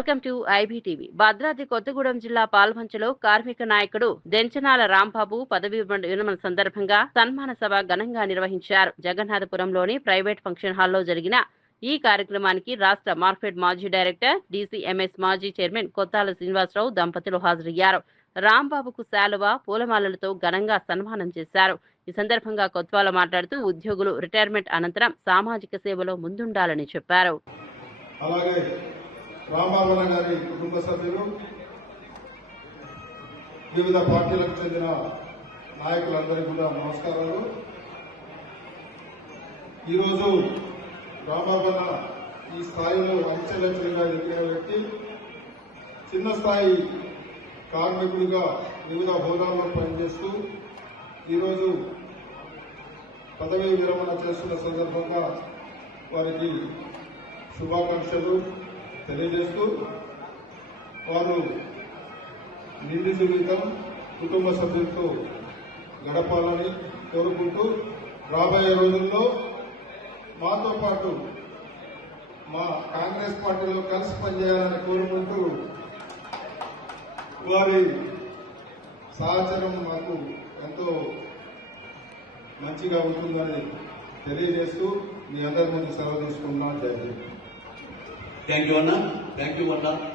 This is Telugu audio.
Welcome to IBTV. Bhadradri Kothagudem జిల్లా పాల్వంచలో కార్మిక నాయకుడు దెంచనాల రాంబాబు పదవీ విరమణ సందర్భంగా సన్మాన సభ ఘనంగా నిర్వహించారు. జగన్నాథపురంలోని ప్రైవేట్ ఫంక్షన్ హాల్లో జరిగిన ఈ కార్యక్రమానికి రాష్ట్ర మార్కెట్ మాజీ డైరెక్టర్, డీసీఎంఎస్ మాజీ చైర్మన్ కొత్తాల శ్రీనివాసరావు దంపతులు హాజరయ్యారు. రాంబాబుకు శాలువ, పూలమాలలతో ఘనంగా సన్మానం చేశారు. ఈ సందర్భంగా కొత్వాల మాట్లాడుతూ ఉద్యోగులు రిటైర్మెంట్ అనంతరం సామాజిక సేవలో ముందుండాలని చెప్పారు. రాంబాబు గారి కుటుంబ సభ్యులు, వివిధ పార్టీలకు చెందిన నాయకులందరికీ కూడా నమస్కారాలు. ఈరోజు రాంబాబు ఈ స్థాయిలో అంచెలంచెలుగా ఎదిగిన వ్యక్తి, చిన్న స్థాయి కార్మికుడిగా వివిధ హోదాల్లో పనిచేస్తూ ఈరోజు పదవీ విరమణ చేస్తున్న సందర్భంగా వారికి శుభాకాంక్షలు తెలియజేస్తూ, వారు నిండు జీవితం కుటుంబ సభ్యులతో గడపాలని కోరుకుంటూ రాబోయే రోజుల్లో మాతో పాటు మా కాంగ్రెస్ పార్టీలో కలిసి పనిచేయాలని కోరుకుంటూ వారి సహచరం మాకు ఎంతో మంచిగా ఉంటుందని తెలియజేస్తూ మీ అందరి ముందు సెలవు తీసుకున్నాను. జై హింద్. Thank you, Anna.